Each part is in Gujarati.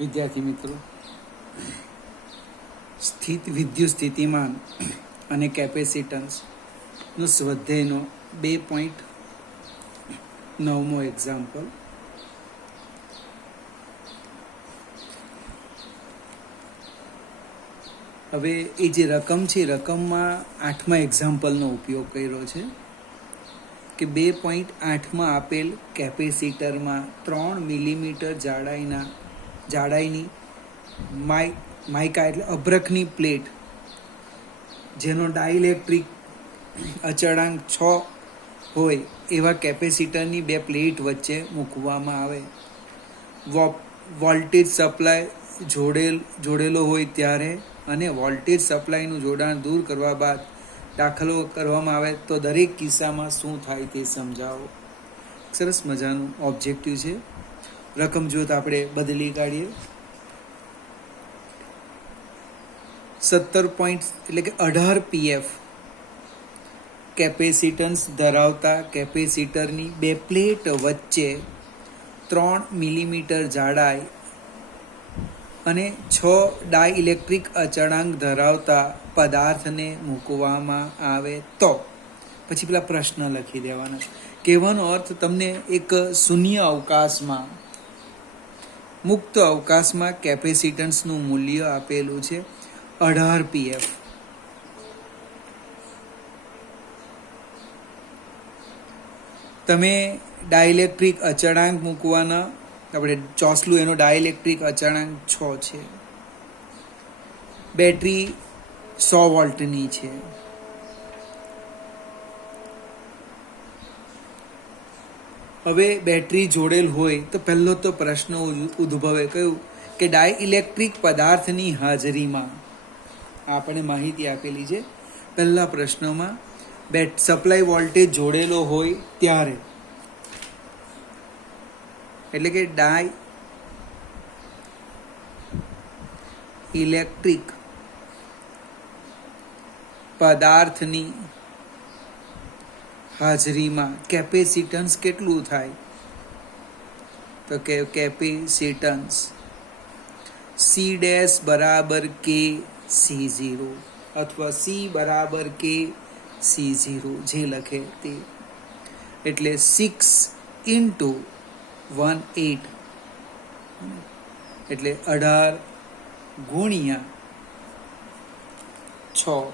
વિદ્યાર્થી મિત્રો, સ્થિત વિદ્યુત સ્થિતિમાન અને કેપેસિટન્સનો સ્વાધ્યાયનો 2.9મો એક્ઝામ્પલ. હવે એ જે રકમ છે, રકમમાં 8મા એક્ઝામ્પલનો ઉપયોગ કર્યો છે કે 2.8માં આપેલ કેપેસિટરમાં 3 મિલીમીટર જાડાઈની માઇકા એટલે અભ્રકની પ્લેટ, જેનો ડાઇલેક્ટ્રિક અચળાંક 6 હોય એવા કેપેસિટરની બે પ્લેટ વચ્ચે મૂકવામાં આવે. વોલ્ટેજ સપ્લાય જોડેલો હોય ત્યારે અને વોલ્ટેજ સપ્લાયનું જોડાણ દૂર કરવા બાદ દાખલો કરવામાં આવે તો દરેક કિસ્સામાં શું થાય તે સમજાવો. સરસ મજાનું ઓબ્જેક્ટિવ છે. રકમ જો તો આપણે બદલી કાઢીએ. 17 પોઈન્ટ એટલે કે 18 પીએફ કેપેસિટન્સ ધરાવતા કેપેસિટરની બે પ્લેટ વચ્ચે 3 મિલીમીટર જાડાઈ અને 6 ડાઇલેક્ટ્રિક અચળાંક ધરાવતા પદાર્થને મૂકવામાં આવે તો પછી પેલા પ્રશ્ન લખી દેવાના. કહેવાનો અર્થ, તમને એક શૂન્ય અવકાશમાં, મુક્ત અવકાશમાં કેપેસિટન્સનું મૂલ્ય આપેલું છે 18 પીએફ. તમે ડાઇલેક્ટ્રિક અચળાંક મૂકવાના, આપણે ચોસલું એનો ડાઇલેક્ટ્રિક અચળાંક 6 છે. બેટરી 100 વોલ્ટની છે. હવે બેટરી જોડેલ હોય તો પહેલો તો પ્રશ્ન ઉદ્ભવે, કયું કે ડાઇલેક્ટ્રિક પદાર્થની હાજરીમાં આપણે માહિતી આપેલી છે પહેલા પ્રશ્નમાં. સપ્લાય વોલ્ટેજ જોડેલો હોય ત્યારે, એટલે કે ડાઇલેક્ટ્રિક પદાર્થની હાજરીમાં કેપેસિટન્સ કેટલું થાય? તો કે કેપેસિટન્સ C ડેશ બરાબર કે C0 અથવા C બરાબર કે C0 જે લખે તે, એટલે 6 × 18 એટલે 18 ગુણ્યા 6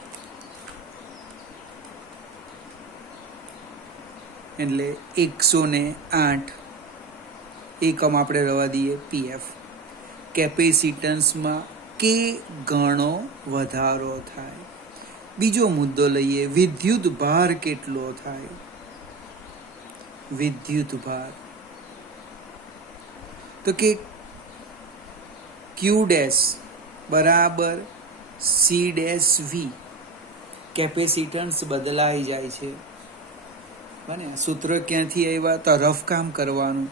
એટલે 108. એકમ આપણે રવા દઈએ પીએફ. કેપેસિટન્સમાં કે ગણો વધારો થાય. બીજો મુદ્દો લઈએ, વિદ્યુત ભાર કેટલો થાય? વિદ્યુત ભાર તો કે Q ડેશ બરાબર C ડેશ V. કેપેસિટન્સ બદલાઈ જાય છે. બને સૂત્ર ક્યાંથી આવ્યા? તો રફ કામ કરવાનું.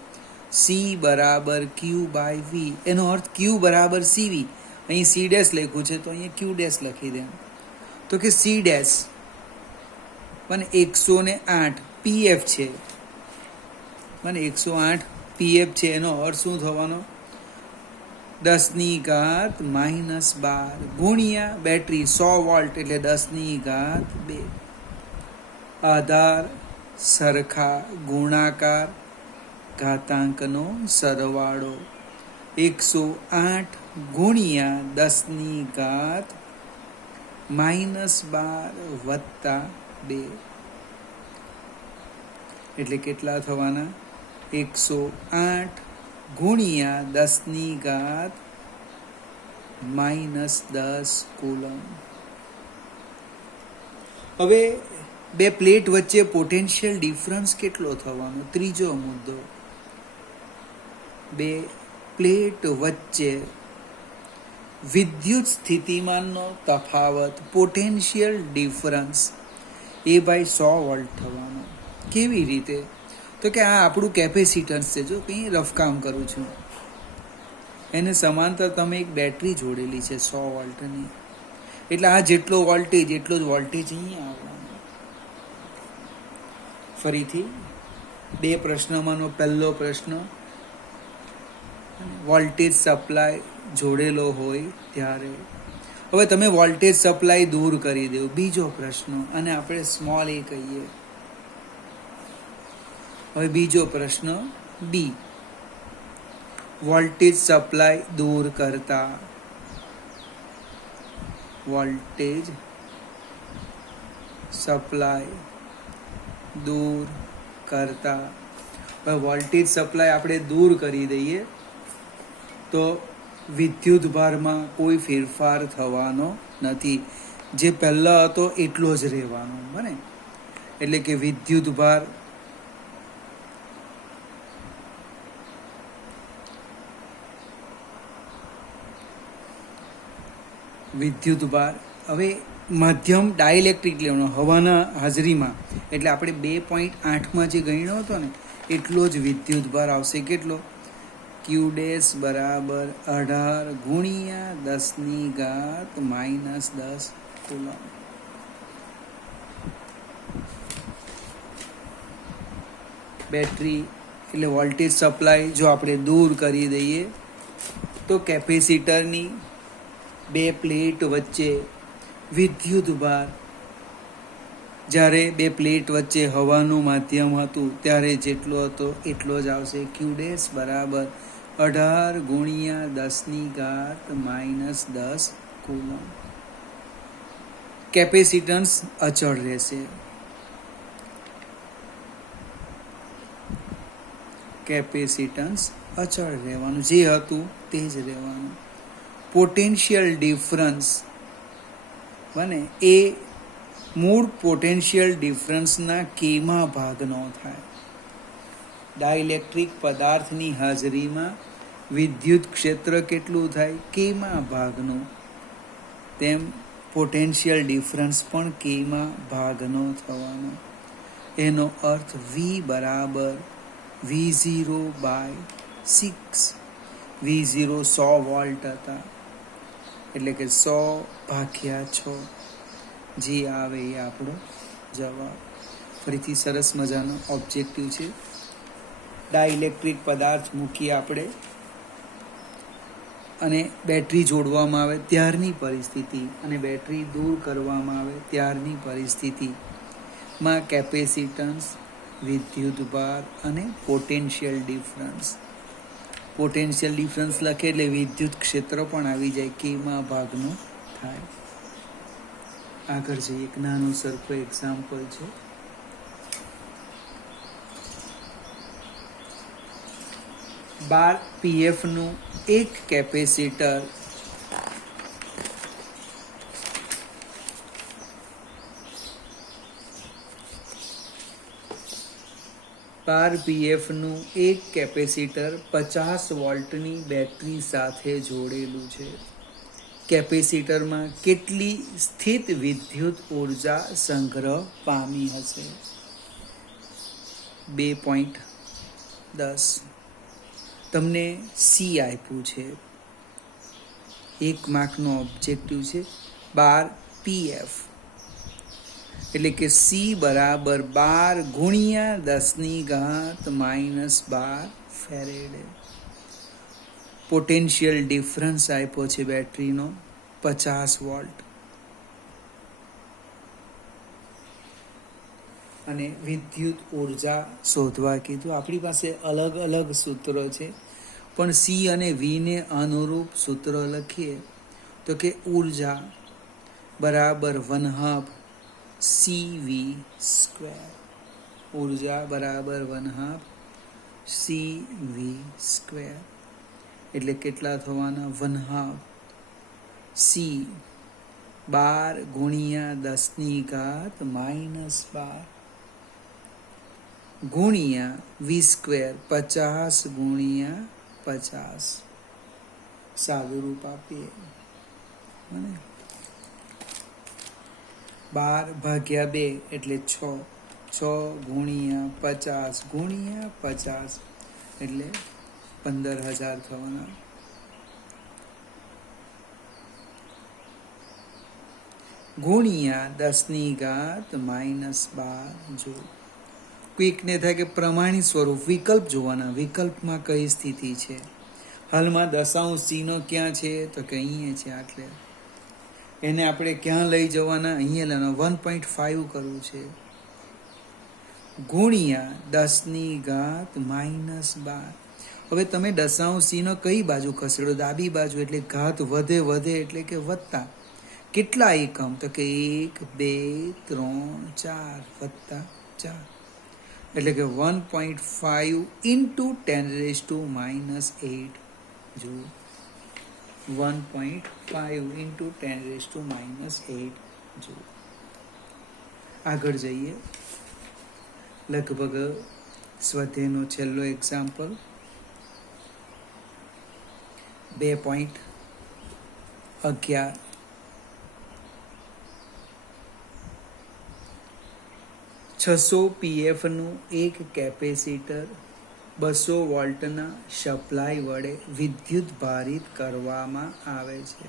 C બરાબર Q બાય V, એનો અર્થ Q બરાબર CV. અહીં C ડેશ લખ્યું છે તો અહીંયા Q ડેશ લખી દે. તો કે C ડેશ મને 108 પીએફ છે, મને 108 પીએફ છે. એનો અર્થ શું થવાનો? 10⁻−12 ગુણ્યા બેટરી 100 વોલ્ટ એટલે 10⁻2. આધાર સરખા, ગુણાકાર, ઘાતાંકનો સરવાળો. 108 ગુણ્યા 10⁻−12 વત્તા 2 એટલે કેટલા થવાના? 108 ગુણ્યા 10⁻−10 કુલમ. હવે બે પ્લેટ વચ્ચે પોટેન્શિયલ ડિફરન્સ કેટલો થવાનો? ત્રીજો મુદ્દો. બે પ્લેટ વચ્ચે વિદ્યુત સ્થિતિમાનનો તફાવત, પોટેન્શિયલ ડિફરન્સ એ બાય 100 વોલ્ટ થવાનો. કેવી રીતે? તો કે આ આપણું કેપેસિટન્સ છે. જો કંઈ રફકામ કરું છું, એને સમાંતર તમે એક બેટરી જોડેલી છે 100 વોલ્ટની, એટલે આ જેટલો વોલ્ટેજ એટલો જ વોલ્ટેજ અહીંયા આવવાનો. ફરીથી બે પ્રશ્નમાંનો પહેલો પ્રશ્ન, વોલ્ટેજ સપ્લાય જોડેલો હોય ત્યારે. હવે તમે વોલ્ટેજ સપ્લાય દૂર કરી દો, બીજો પ્રશ્ન, અને આપણે સ્મોલ એ કહીએ. હવે બીજો પ્રશ્ન બી, વોલ્ટેજ સપ્લાય દૂર કરતા, વોલ્ટેજ સપ્લાય દૂર કરતા. હવે વોલ્ટેજ સપ્લાય આપણે દૂર કરી દઈએ તો વિદ્યુત ભારમાં કોઈ ફેરફાર થવાનો નથી, જે પહેલાં હતો એટલો જ રહેવાનો. બને એટલે કે વિદ્યુત ભાર હવે માધ્યમ ડાઇલેક્ટ્રિક લેવાનો હવાના હાજરીમાં, એટલે આપણે 2.8માં જે ગણ્યો હતો ને એટલો જ વિદ્યુત ભાર આવશે. કેટલો? Q ડેશ બરાબર 18 ગુણ્યા 10⁻−10 કુલમ. બેટરી એટલે વોલ્ટેજ સપ્લાય જો આપણે દૂર કરી દઈએ તો કેપેસિટરની બે પ્લેટ વચ્ચે વિદ્યુત ભાર, જ્યારે બે પ્લેટ વચ્ચે હવાનું માધ્યમ હતું ત્યારે જેટલો હતો એટલો જ આવશે. Q ડેશ બરાબર 18 ગુણ્યા 10⁻−10 કુલમ. કેપેસિટન્સ અચળ રહેશે. કેપેસિટન્સ અચળ રહેવાનું, જે હતું તે જ રહેવાનું. પોટેન્શિયલ ડિફરન્સ બને એ મૂળ પોટેન્શિયલ ડિફરન્સના કેમાં ભાગનો થાય. ડાઇલેક્ટ્રિક પદાર્થની હાજરીમાં વિદ્યુત ક્ષેત્ર કેટલું થાય? કેમાં ભાગનું. તેમ પોટેન્શિયલ ડિફરન્સ પણ કેમાં ભાગનો થવાનો. એનો અર્થ V બરાબર V0/6. V0 100 વોલ્ટ હતા, એટલે કે 100/6, જે આવે એ આપણો જવાબ. ફરીથી સરસ મજાનો ઓબ્જેક્ટિવ છે. ડાઇલેક્ટ્રિક પદાર્થ મૂકીએ આપણે અને બેટરી જોડવામાં આવે ત્યારની પરિસ્થિતિ અને બેટરી દૂર કરવામાં આવે ત્યારની પરિસ્થિતિમાં કેપેસિટન્સ, વિદ્યુતભાર અને પોટેન્શિયલ ડિફરન્સ. પોટેન્શિયલ ડિફરન્સ લખે એટલે વિદ્યુત ક્ષેત્ર પણ આવી જાય, કેમાં ભાગનું થાય. આગળ જઈએ, એક નાનું સરખું એક્ઝામ્પલ છે. PF નું એક કેપેસિટર PF નું એક કેપેસિટર 50 વોલ્ટની બેટરી સાથે જોડેલું છે. કેપેસિટરમાં કેટલી સ્થિત વિદ્યુત ઉર્જા સંગ્રહ પામી હશે? 2.10. તમને સી આપ્યું છે, 1 માર્કનો ઓબ્જેક્ટિવ છે. 12 PF એટલે કે સી બરાબર 12 ગુણ્યા 10⁻−12 ફેરેડે. પોટેન્શિયલ ડિફરન્સ આપ્યો છે બેટરીનો 50 વોલ્ટ, અને વિદ્યુત ઉર્જા શોધવા કીધું. આપણી પાસે અલગ અલગ સૂત્રો છે, પણ સી અને વીને અનુરૂપ સૂત્ર લખીએ તો કે ઉર્જા બરાબર 1/2 CV². ઉર્જા બરાબર 1/2 CV². એટલે કેટલા થવાના? 1/2 સી 12 ગુણ્યા 10⁻−12 ગુણ્યા V², 50 ગુણ્યા 50. સાદું રૂપ આપીએ, 12/2 એટલે 6. 6 ગુણ્યા 50 ગુણ્યા 50 એટલે 15,000 થવાના. ગુણ્યા 10⁻−12 જો ક્વિકને થાય કે પ્રમાણિત સ્વરૂપ વિકલ્પ જોવાના. વિકલ્પમાં કઈ સ્થિતિ છે? હાલમાં દશાંશ ચિહ્ન ક્યાં છે તો કે અહીંયા છે, આટલે એને આપણે ક્યાં લઈ જવાના, અહીંયા લેવાના. 1.5 કરવું છે ગુણ્યા 10⁻12. હવે તમે દશાંશ ચિહ્ન કઈ બાજુ ખસેડો, ડાબી બાજુ, એટલે ઘાત વધે એટલે કે વત્તા. કેટલા એકમ તો કે 1 2 3 4 વત્તા 4, એટલે કે 1.5 into 10⁻8. જો 1.5 into 10⁻8. જો આગળ જઈએ, લગભગ સ્વાધ્યાયનો છેલ્લો એક્ઝામ્પલ 2.11. 600 PF નું એક કેપેસિટર 200 વોલ્ટના સપ્લાય વડે વિદ્યુત ભારિત કરવામાં આવે છે.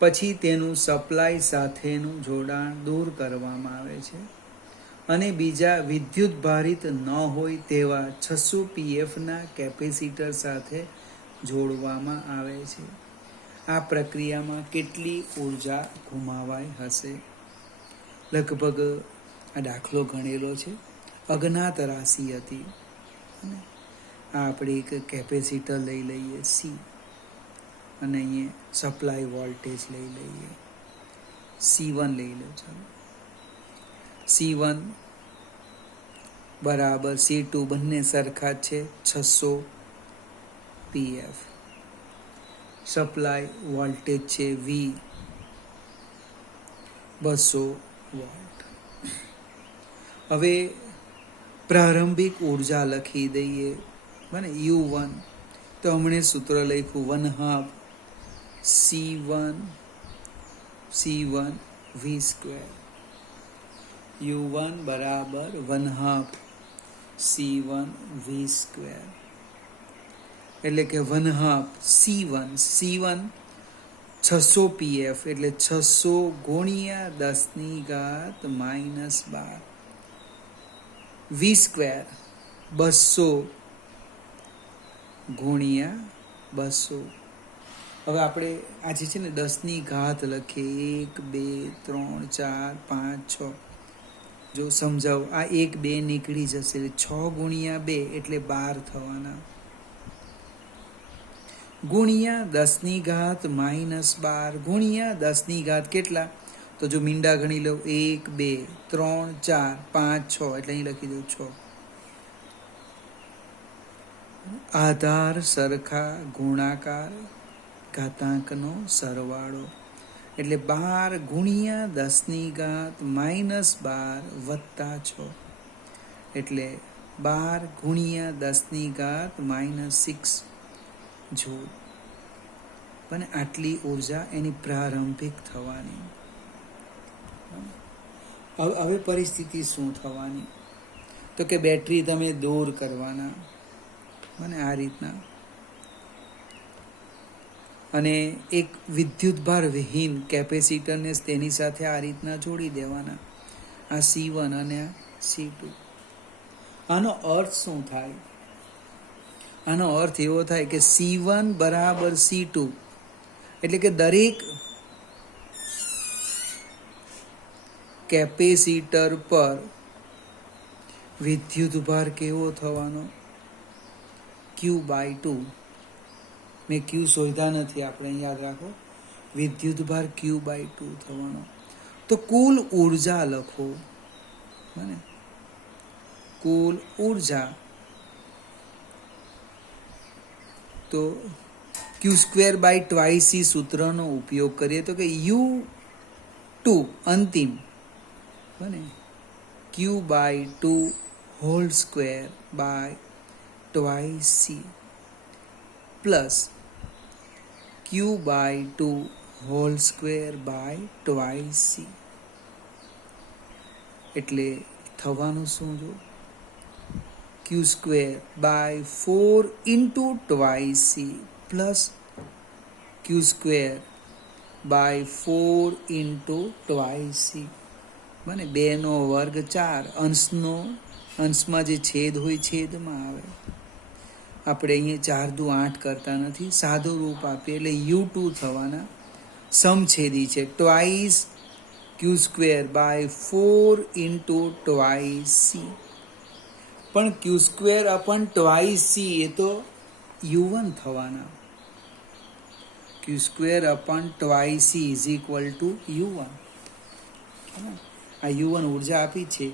પછી તેનું સપ્લાય સાથેનું જોડાણ દૂર કરવામાં આવે છે અને બીજા વિદ્યુત ભારિત ન હોય તેવા 600 PF ના કેપેસિટર સાથે જોડવામાં આવે છે. આ પ્રક્રિયામાં કેટલી ઉર્જા ગુમાવાઈ હશે? લગભગ આ દાખલો ગણેલો છે, અજ્ઞાત રાશિ હતી. આ આપણે એક કેપેસિટર લઈ લઈએ સી, અને અહીંયા સપ્લાય વોલ્ટેજ લઈ લઈએ C1 લઈ લો. ચાલો C1 બરાબર C2 બંને સરખા જ છે, 600 PF. સપ્લાય વોલ્ટેજ છે V 200 વોલ્ટ. હવે પ્રારંભિક ઉર્જા લખી દઈએ, બને U1. તો હમણે સૂત્ર લખ્યું 1/2 C1 V². U1 બરાબર 1/2 C1 V², એટલે કે 1/2 C1 600 PF એટલે 600 ગુણ્યા 10⁻12. V² 200 ગુણ્યા 200. હવે આપણે આજે છે ને 10ની ઘાત લખીએ, 1 2 3 4 5 6. જો સમજાવ, આ 1 2 નીકળી જશે, 6 ગુણ્યા 2 એટલે 12 થવાના, ગુણ્યા 10⁻12 ગુણ્યા 10ની ઘાત કેટલા, તો જો મીંડા ગણી લો 1 2 3 4 5 6, એટલે અહીં લખી દઉં 6. આધાર સરખા ગુણાકાર ઘાતાંકનો સરવાળો, એટલે 12 ગુણ્યા 10⁻12 વત્તા 6, એટલે 12 ગુણ્યા 10⁻6 જૂલ. અને આટલી ઉર્જા એની પ્રારંભિક થવાની. હવે પરિસ્થિતિ શું થવાની, તો કે બેટરી તમે દૂર કરવાના, અને આ રીતના, અને એક વિદ્યુતભાર વિહીન કેપેસિટરને તેની સાથે આ રીતના જોડી દેવાના, આ C1 અને આ C2. આનો અર્થ શું થાય? આનો અર્થ એવો થાય કે C1 બરાબર C2, એટલે કે દરેક કેપેસિટર પર વિદ્યુતભાર કેવો થવાનો? Q/2. મેં Q શોધ્યા નથી, આપણે યાદ રાખો, વિદ્યુતભાર Q/2 થવાનો. તો કુલ ઉર્જા લખો, બને કુલ ઉર્જા, તો Q²/2C સૂત્રનો ઉપયોગ કરીએ તો કે U2 અંતિમ, બને Q/2 whole square by 2C plus Q/2 whole square by 2C. એટલે થવાનું શું? જો Q²/4 into 2C plus Q²/4 into 2C, બને 2નો વર્ગ 4, અંશમાં જે છેદ હોય છેદમાં આવે. આપણે અહીંયા 4 દુ 8 કરતા નથી, સાદું રૂપ આપીએ એટલે u2 થવાના. સમછેદી છે, twice q² by 4 into twice c. પણ q² અપન ટ્વાઇસ c એ તો u1 થવાના. q² upon twice c is equal to u1. આ u1 ઉર્જા આપી છે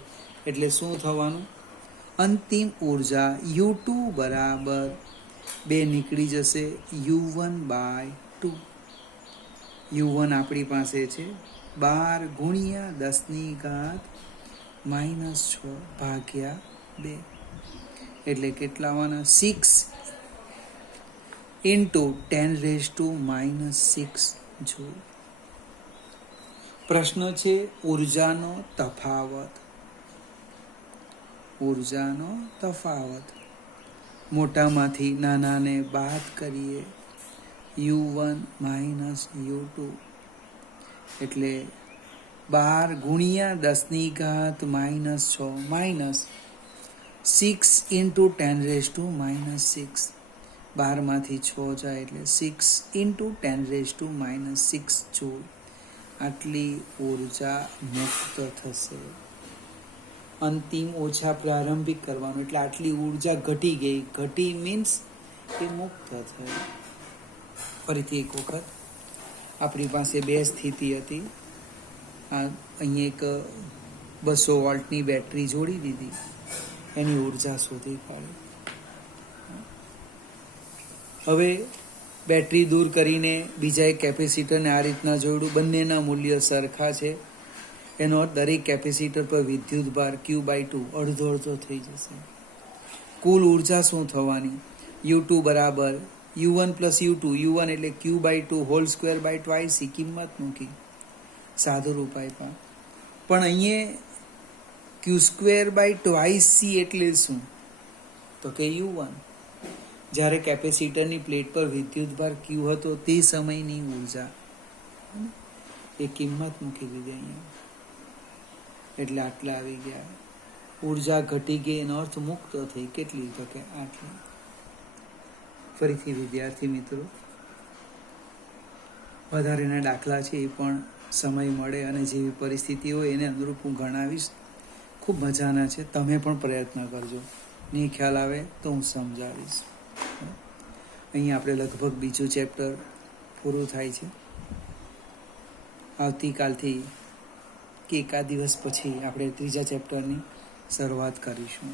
એટલે શું થવાનું? અંતિમ ઉર્જા u2 બરાબર 2 નીકળી જશે u1 બાય 2. u1 આપણી પાસે છે 12 ગુણ્યા 10⁻⁻6 ભાગ્યા 2 એટલે કેટલા આવવાના? 6 ઇન્ટુ 10⁻⁻6 જૂલ. પ્રશ્ન છે ઉર્જાનો તફાવત. ઉર્જાનો તફાવત મોટામાંથી નાનાને બાદ કરીએ, u1 માઇનસ u2 એટલે 12 ગુણ્યા 10⁻⁻6 માઇનસ 6 ઇન્ટુ 10⁻⁻6. 12માંથી 6 જાય એટલે 6 ઇન્ટુ 10⁻⁻6 જૂલ. આટલી ઉર્જા મુક્ત થશે. અંતિમ ઓછા પ્રારંભિક કરવાનું એટલે આટલી ઉર્જા ઘટી ગઈ. ઘટી મીન્સ એ મુક્ત થઈ. ફરીથી એક વખત, આપણી પાસે 2 સ્થિતિ હતી. અહીંયા એક 200 વોલ્ટની બેટરી જોડી દીધી, એની ઉર્જા શોધી કાઢી. હવે બેટરી દૂર કરીને બીજા એક કેપેસિટરને આ રીતના જોડ્યું. બંનેના મૂલ્ય સરખા છે. એનો અર્થ દરેક કેપેસિટર પર વિદ્યુત ભાર q/2 અડધો અડધો થઈ જશે. કુલ ઉર્જા શું થવાની? u2 બરાબર u1 પ્લસ u2. u1 એટલે q/2 whole square by twice c. કિંમત મૂકી, સાદું રૂપ આપ્યા. પણ અહીંયા q² બાય ટ્વાઇસ c એટલે શું? તો કે u1. જ્યારે કેપેસિટરની પ્લેટ પર વિદ્યુત ભાર q હતો તે સમયની ઉર્જા, એ કિંમત મૂકી દીધી અહીંયા. એટલે આટલા આવી ગયા. ઉર્જા ઘટી ગઈ એનો અર્થ મુક્ત થઈ. કેટલી? તો કે આટલી. ફરીથી વિદ્યાર્થી મિત્રો, વધારેના દાખલા છે એ પણ સમય મળે અને જેવી પરિસ્થિતિ હોય એને અનુરૂપ હું ગણાવીશ. ખૂબ મજાના છે. તમે પણ પ્રયત્ન કરજો. નહીં ખ્યાલ આવે તો હું સમજાવીશ. અહીંયા આપણે લગભગ બીજું ચેપ્ટર પૂરું થાય છે. આવતીકાલથી કે એકાદ દિવસ પછી આપણે ત્રીજા ચેપ્ટરની શરૂઆત કરીશું.